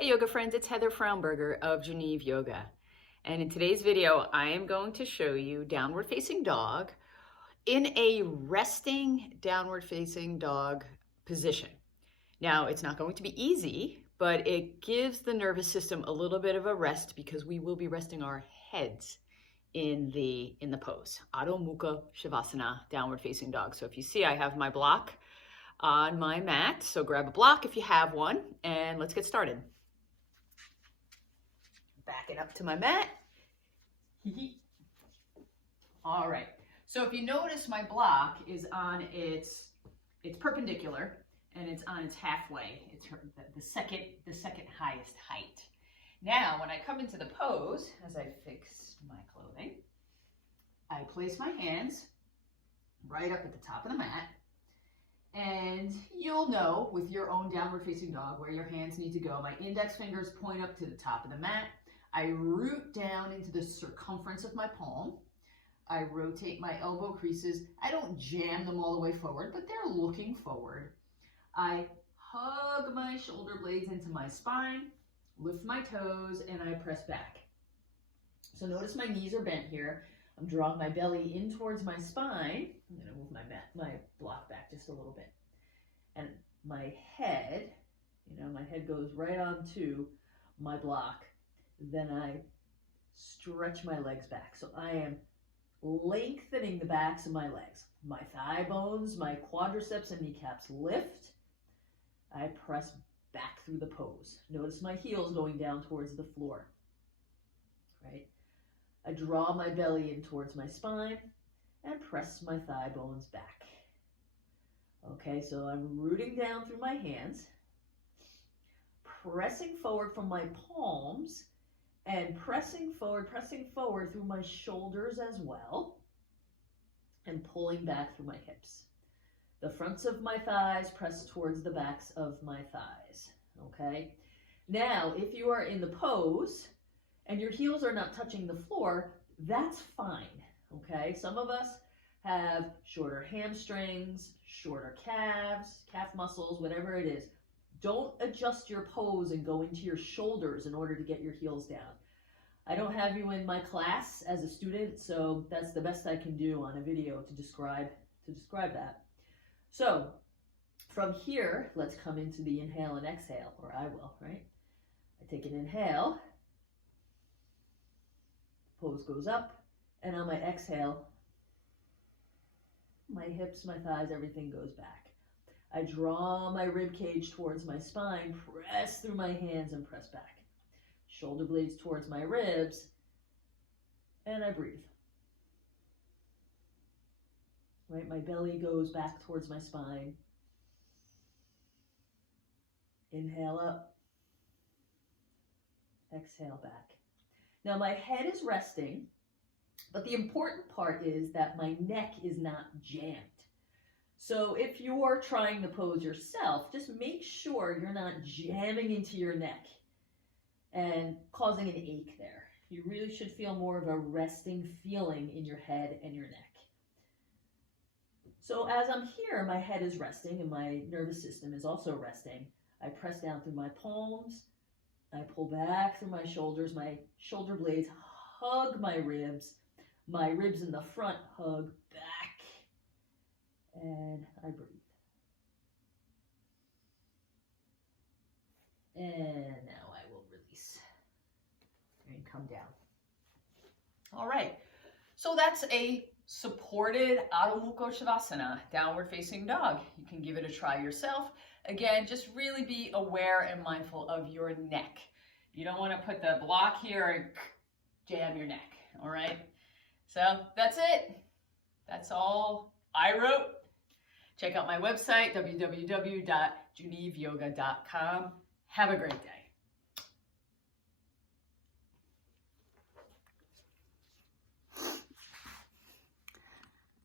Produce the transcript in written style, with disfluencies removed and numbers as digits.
Hey yoga friends, it's Heather Fraunberger of Geneve Yoga. And in today's video, I am going to show you downward facing dog in a resting downward facing dog position. Now, it's not going to be easy, but it gives the nervous system a little bit of a rest because we will be resting our heads in the pose. Adho Mukha Shavasana, downward facing dog. So if you see, I have my block on my mat. So grab a block if you have one, and let's get started. Backing up to my mat. All right. So if you notice, my block is on it's perpendicular and it's on its halfway. It's the second highest height. Now, when I come into the pose, as I fix my clothing, I place my hands right up at the top of the mat. And you'll know with your own downward facing dog where your hands need to go. My index fingers point up to the top of the mat. I root down into the circumference of my palm. I rotate my elbow creases. I don't jam them all the way forward, but they're looking forward. I hug my shoulder blades into my spine, lift my toes, and I press back. So notice my knees are bent here. I'm drawing my belly in towards my spine. I'm going to move my block back just a little bit. And my head, my head goes right onto my block. Then I stretch my legs back. So I am lengthening the backs of my legs. My thigh bones, my quadriceps and kneecaps lift. I press back through the pose. Notice my heels going down towards the floor, right? I draw my belly in towards my spine and press my thigh bones back. Okay, so I'm rooting down through my hands, pressing forward from my palms, and pressing forward through my shoulders as well, and pulling back through my hips. The fronts of my thighs press towards the backs of my thighs, okay? Now, if you are in the pose and your heels are not touching the floor, that's fine, okay? Some of us have shorter hamstrings, shorter calves, calf muscles, whatever it is. Don't adjust your pose and go into your shoulders in order to get your heels down. I don't have you in my class as a student, so that's the best I can do on a video to describe that. So from here, let's come into the inhale and exhale, or I will, right? I take an inhale, pose goes up, and on my exhale, my hips, my thighs, everything goes back. I draw my rib cage towards my spine, press through my hands and press back. Shoulder blades towards my ribs, and I breathe. Right, my belly goes back towards my spine. Inhale up, exhale back. Now my head is resting, but the important part is that my neck is not jammed. So if you're trying to pose yourself, just make sure you're not jamming into your neck and causing an ache there. You really should feel more of a resting feeling in your head and your neck. So as I'm here, my head is resting and my nervous system is also resting. I press down through my palms. I pull back through my shoulders. My shoulder blades hug my ribs. My ribs in the front hug back. And I breathe. And now I will release and come down. All right, so that's a supported Adho Mukha Shavasana, downward facing dog. You can give it a try yourself. Again, just really be aware and mindful of your neck. You don't want to put the block here and jam your neck, all right? So that's it. That's all I wrote. Check out my website, www.geneveyoga.com. Have a great day.